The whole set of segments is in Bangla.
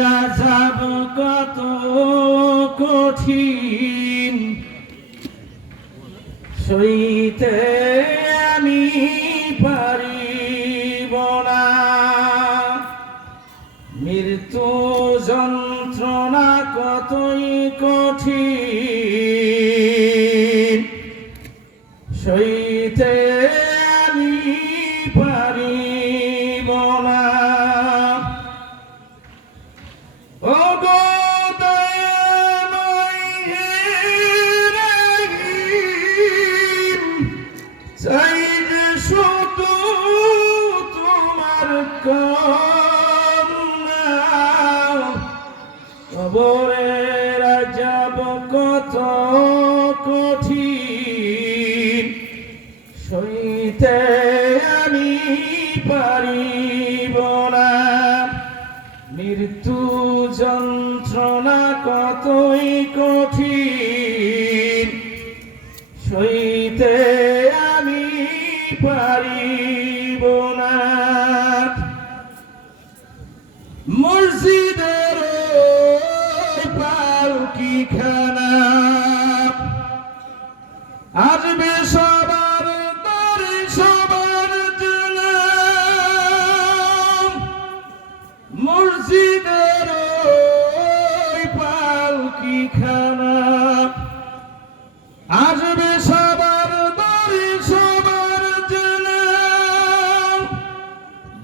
রাজাব কত কঠিন সইতে আমি পারিব না। মৃত্যু যন্ত্রণা কতই কঠিন সইতে আমি পারিব না। চাই যে শুধু তোমার করুণা, কবরে যাব কত কঠিন সইতে আমি পারিব না। মৃত্যু যন্ত্রণা কতই কঠিন সইতে আমি পারিব না। মসজিদের পালকি খানা আসবে সবার দরে সবার জানা। মসজিদের পালকি খানা আসবে সবার দরে সবার জানা।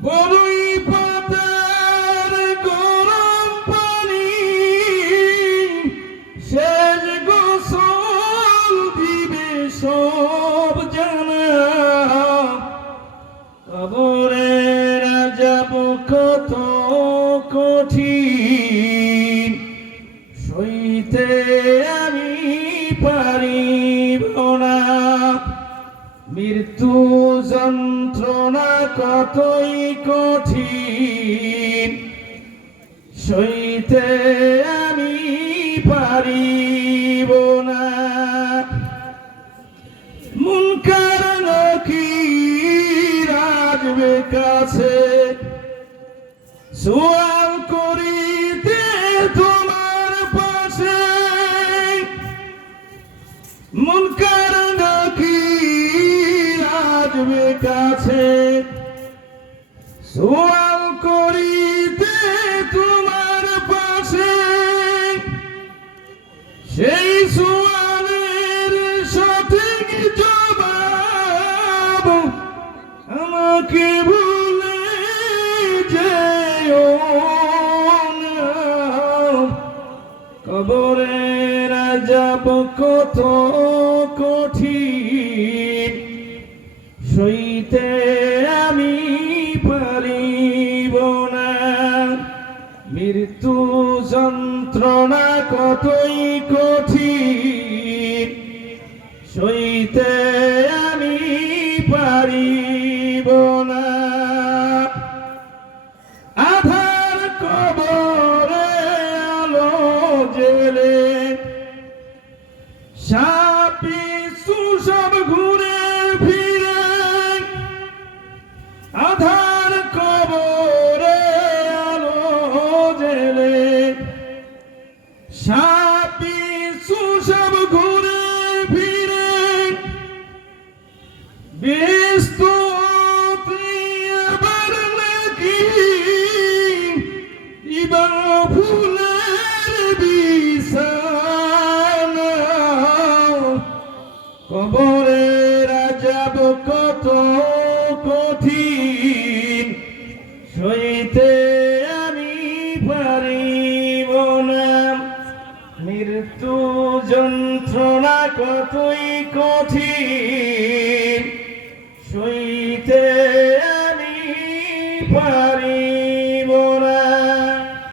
বড়ই পাতার গরম পানি শেষ গোসল দিবে সব জানা। কবরে যাব কত কঠিন সইতে আমি পারিব না। মৃত্যু যন্ত্রণা কতই কঠিন সইতে আমি পারিব না। মুনকার নাকির আসবে কাছে সওয়াল করিতে তোমার পাশে। মুনকার নাকির আসবে কাছে সওয়াল করিতে তোমার পাশে। সেই সওয়ালের সঠিক জবাব আমাকে ভুলে যেও না। কবরে যাব কত কঠিন সইতে আমি পারিব না। মৃত্যু যন্ত্রণা কতই কঠিন সইতে আমি পারিব না। আধার কবরে আলো জেলে সাপি সব ঘুরে ফিরে। আধার কবরে আলো জেলে সাপি সব ঘুরে ফিরে। ব্যস্ত আবার নাকি ইবা ফুলের বিছানা। কবরে যাব কত কঠিন সইতে আমি পারিব না। মৃত্যু যন্ত্রণা কতই কঠিন সইতে আমি